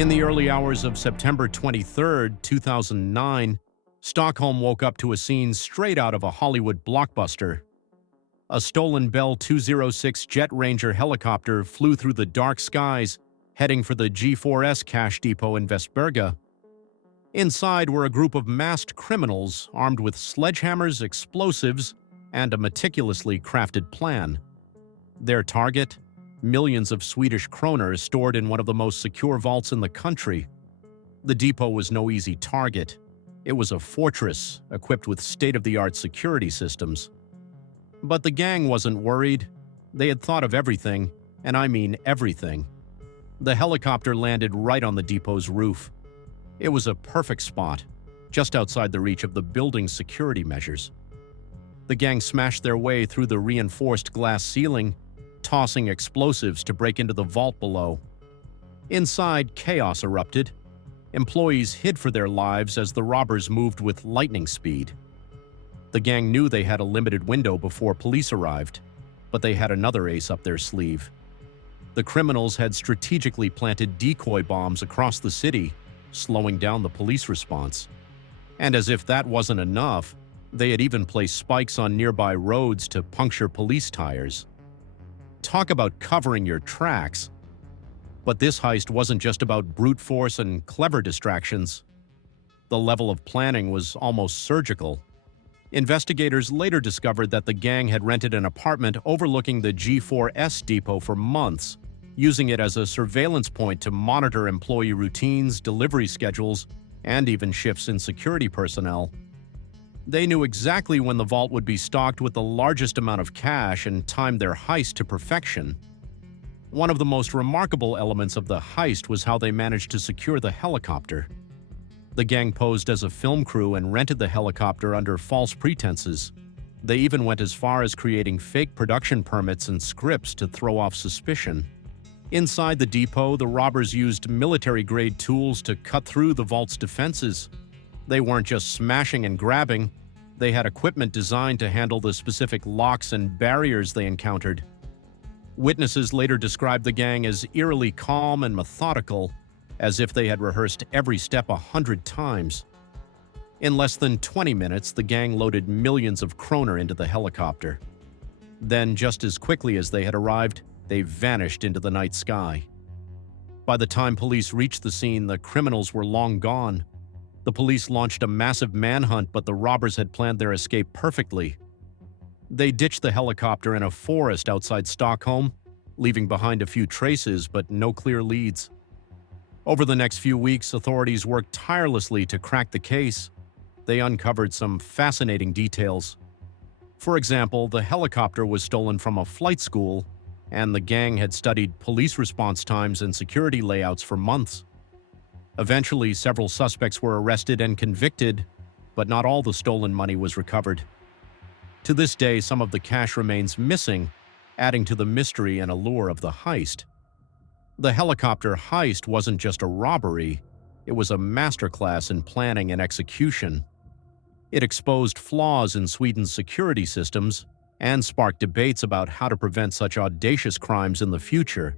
In the early hours of September 23, 2009, Stockholm woke up to a scene straight out of a Hollywood blockbuster. A stolen Bell 206 Jet Ranger helicopter flew through the dark skies, heading for the G4S cash depot in Västberga. Inside were a group of masked criminals armed with sledgehammers, explosives, and a meticulously crafted plan. Their target? Millions of Swedish kronor stored in one of the most secure vaults in the country. The depot was no easy target. It was a fortress equipped with state-of-the-art security systems. But the gang wasn't worried. They had thought of everything, and I mean everything. The helicopter landed right on the depot's roof. It was a perfect spot, just outside the reach of the building's security measures. The gang smashed their way through the reinforced glass ceiling, tossing explosives to break into the vault below. Inside, chaos erupted. Employees hid for their lives as the robbers moved with lightning speed. The gang knew they had a limited window before police arrived, but they had another ace up their sleeve. The criminals had strategically planted decoy bombs across the city, slowing down the police response. And as if that wasn't enough, they had even placed spikes on nearby roads to puncture police tires. Talk about covering your tracks. But this heist wasn't just about brute force and clever distractions. The level of planning was almost surgical. Investigators later discovered that the gang had rented an apartment overlooking the G4S depot for months, using it as a surveillance point to monitor employee routines, delivery schedules, and even shifts in security personnel. They knew exactly when the vault would be stocked with the largest amount of cash and timed their heist to perfection. One of the most remarkable elements of the heist was how they managed to secure the helicopter. The gang posed as a film crew and rented the helicopter under false pretenses. They even went as far as creating fake production permits and scripts to throw off suspicion. Inside the depot, the robbers used military-grade tools to cut through the vault's defenses. They weren't just smashing and grabbing. They had equipment designed to handle the specific locks and barriers they encountered. Witnesses later described the gang as eerily calm and methodical, as if they had rehearsed every step 100 times. In less than 20 minutes, the gang loaded millions of kronor into the helicopter. Then, just as quickly as they had arrived, they vanished into the night sky. By the time police reached the scene, the criminals were long gone. The police launched a massive manhunt, but the robbers had planned their escape perfectly. They ditched the helicopter in a forest outside Stockholm, leaving behind a few traces but no clear leads. Over the next few weeks, authorities worked tirelessly to crack the case. They uncovered some fascinating details. For example, the helicopter was stolen from a flight school, and the gang had studied police response times and security layouts for months. Eventually, several suspects were arrested and convicted, but not all the stolen money was recovered. To this day, some of the cash remains missing, adding to the mystery and allure of the heist. The helicopter heist wasn't just a robbery, it was a masterclass in planning and execution. It exposed flaws in Sweden's security systems and sparked debates about how to prevent such audacious crimes in the future.